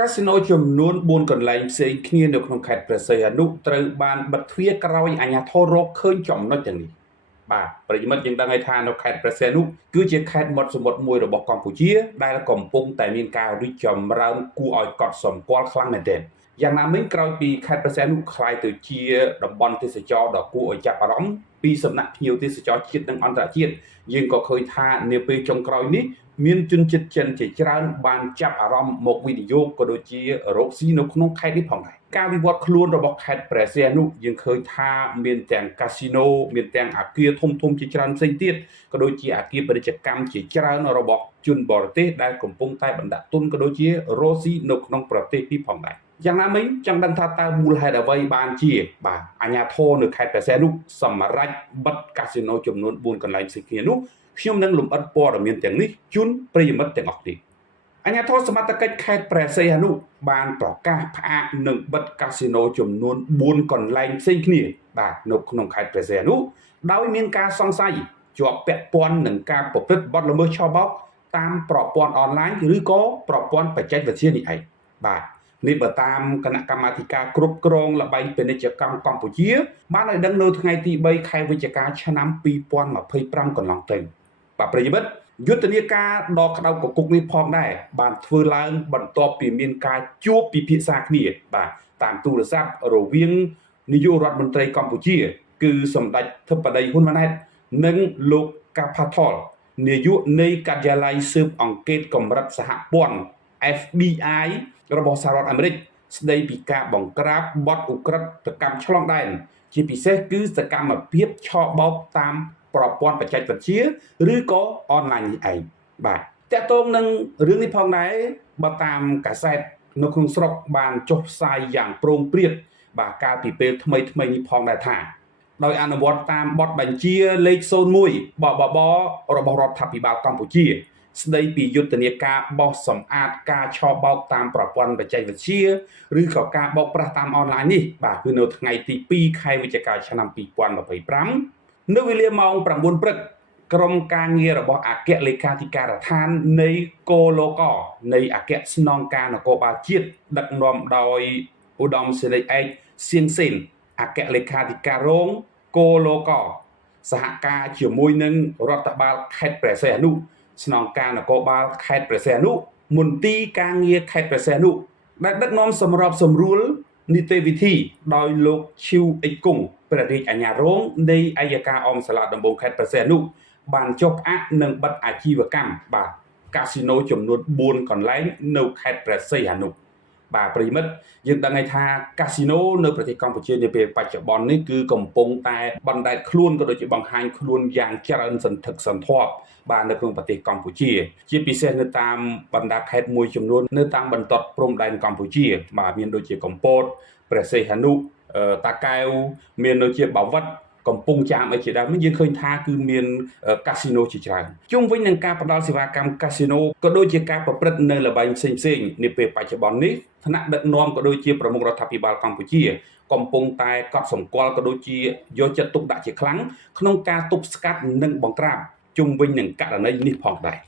កាស៊ីណូចំនួន4កន្លែងផ្សេងគ្នានៅក្នុងខេត្តព្រះសីហនុត្រូវបានបិទទ្វារក្រោយអាជ្ញាធររកឃើញចំណុចទាំងនេះបាទប្រិយមិត្តយើងដឹងហើយថានៅខេត្តព្រះសីហនុគឺជាខេត្តមាត់សមុទ្រមួយរបស់កម្ពុជាដែលកំពុងតែមានការរីកចម្រើនគួរឲ្យកត់សម្គាល់ខ្លាំងមែនទែនយ៉ាងណាមិញក្រោយពីខេត្តព្រះសីហនុក្លាយទៅជាតំបន់ទេសចរដ៏គួរឲ្យចាប់អារម្មណ៍ពីសំណាក់ភ្ញៀវទេសចរជាតិនិងអន្តរជាតិយើងក៏ឃើញថានាពេលចុងក្រោយនេះមានជនជាតិចិនជាច្រើនបានចាប់អារម្មណ៍មកវិនិយោគក៏ដូចជារកស៊ីនៅក្នុងខេត្តនេះផងដែរការវិវត្តខ្លួនរបស់ខេត្តព្រះសីហនុយើងឃើញថាមានទាំងកាស៊ីណូមានទាំងអគារធំៗជាច្រើនផ្សេងទៀតក៏ដូចជាអគារពាណិជ្ជកម្មជាច្រើនរបស់ជនបរទេសដែលកំពុងតែបណ្ដាក់ទុនក៏ដូចជារកស៊ីនៅក្នុងប្រទេសនេះផងដែរយ៉ាងណាមិញចង់ដឹងថាតើមូលហេតុអ្វីបានជាបាទអាជ្ញាធរនៅខេត្តព្រះសីហនុសម្រេចបិទកាស៊ីណូចំនួន4កន្លែងផ្សេងគ្នានោះខ្ញុំនឹងលម្អិតព័ត៌មានទាំងនេះជូនប្រិយមិត្តទាំងអស់គ្នាអាជ្ញាធរសមត្ថកិច្ចខេត្តព្រះសីហនុបានប្រកាសផ្អាកនិងបិទកាស៊ីណូចំនួន4កន្លែងផ្សេងគ្នាបាទនៅក្នុងខេត្តព្រះសីហនុដោយមានការសង្ស័យជាប់ពាក់ព័ន្ធនឹងការប្រព្រឹត្តបទល្មើសឆបោកតាមប្រព័ន្ធអនឡាញឬក៏ប្រព័ន្ធបច្ចេកវិទ្យានេះឯងបាទនេះបើតាមគណៈកម្មាធិការគ្រប់គ្រងល្បែងពាណិជ្ជកម្មកម្ពុជាបានឲ្យដឹងនៅថ្ងៃទី3ខែវិច្ឆិកាឆ្នាំ2025កន្លងទៅបាទប្រិយមិត្តយុទ្ធនាការដ៏ក្តៅគគុកនេះផងដែរបានធ្វើឡើងបន្ទាប់ពីមានការជួបពិភាក្សាគ្នាបាទតាមទូរស័ព្ទរវាងនាយករដ្ឋមន្ត្រីកម្ពុជាគឺសម្ដេចធិបតីហ៊ុនម៉ាណែតនិងលោកកាផាថលនាយកនៃការិយាល័យស៊ើបអង្កេតកម្រិតសហព័ន្ធ FBI របស់សហរដ្ឋអាមេរិកស្ដីពីការបង្ក្រាបបទឧក្រិដ្ឋកម្មឆ្លងដែនជាពិសេសគឺសកម្មភាពឆបោកតាមប្រព័ន្ធបច្ចេកវិទ្យាឬក៏អនឡាញនេះឯងបាទតើតើនឹងរឿងនេះផងដែរបើតាមកាសែតនៅក្នុងស្រុកបានចុះផ្សាយយ៉ាងប្រងព្រាតបាទកាលពីពេលថ្មីនេះផងដែរថាដោយអនុវត្តតាមបទបញ្ជាលេខ01បបបរបស់រដ្ឋាភិបាលកម្ពុជាស្ដីពីយុទ្ធនាការបោះសម្អាតការឆបោកតាមប្រព័ន្ធបច្ចេកវិទ្យាឬក៏ការបោកប្រាស់តាមអនឡាញនេះបាទគឺនៅថ្ងៃទី2ខែវិច្ឆិកាឆ្នាំ2025នៅវេលាម៉ោង9ព្រឹកក្រុមការងាររបស់អគ្គលេខាធិការដ្ឋាននៃគោលកនៃអគ្គស្នងការនគរបាលជាតិដឹកនាំដោយឧត្តមសេនីយ៍ឯកសៀងសេនអគ្គលេខាធិការរងគោលកសហការជាមួយនឹងរដ្ឋបាលខេត្តព្រះសីហនុស្នងការនគរបាលខេត្តព្រះសីហនុមន្ទីរការងារខេត្តព្រះសីហនុដែលដឹកនាំសម្របសម្រួលនីតិវិធីដោយលោកឈីវអេកគង់ព្រះរាជអាជ្ញារងនៃអัยការអមសាលាដំបងខេត្តព្រះសីហនុបានចុះផ្អាកនិងបិទអាជីវកម្មបាទកាស៊ីណូចំនួន4កន្លែងនៅខេត្តព្រះសីហនុបាទប្រិមិត្តយើងដឹងហើយថាកាស៊ីណូនៅប្រទេសកម្ពុជានាពេលបច្ចុប្បន្ននេះគឺកំពុងតែបណ្តែតខ្លួនក៏ដូចជាបង្ហាញខ្លួនយ៉ាងច្រើនសន្ធឹកសន្ធាប់បាទនៅក្នុងប្រទេសកម្ពុជាជាពិសេសនៅតាមបណ្ដាខេត្តមួយចំនួននៅតាមបន្ទាត់ព្រំដែនកម្ពុជាបាទមានដូចជាកំពតព្រះសីហនុតាកែវមានដូចជាបាវិតកំពុងចាមអីជាដើមនេះយើងឃើញថាគឺមានកាស៊ីណូជាច្រើនជុំវិញនឹងការផ្ដល់សេវាកម្មកាស៊ីណូក៏ដូចជាការប្រព្រឹត្តនៅល្បែងផ្សេងៗនាពេលបច្ចុប្បន្ននេះថ្នាក់ដឹកនាំក៏ដូចជាប្រមុខរដ្ឋាភិបាលកម្ពុជាកំពុងតែកត់សម្គាល់ក៏ដូចជាយកចិត្តទុកដាក់ជាខ្លាំងក្នុងការទប់ស្កាត់និងបង្ក្រាបជុំវិញនឹងករណីនេះផងដែរ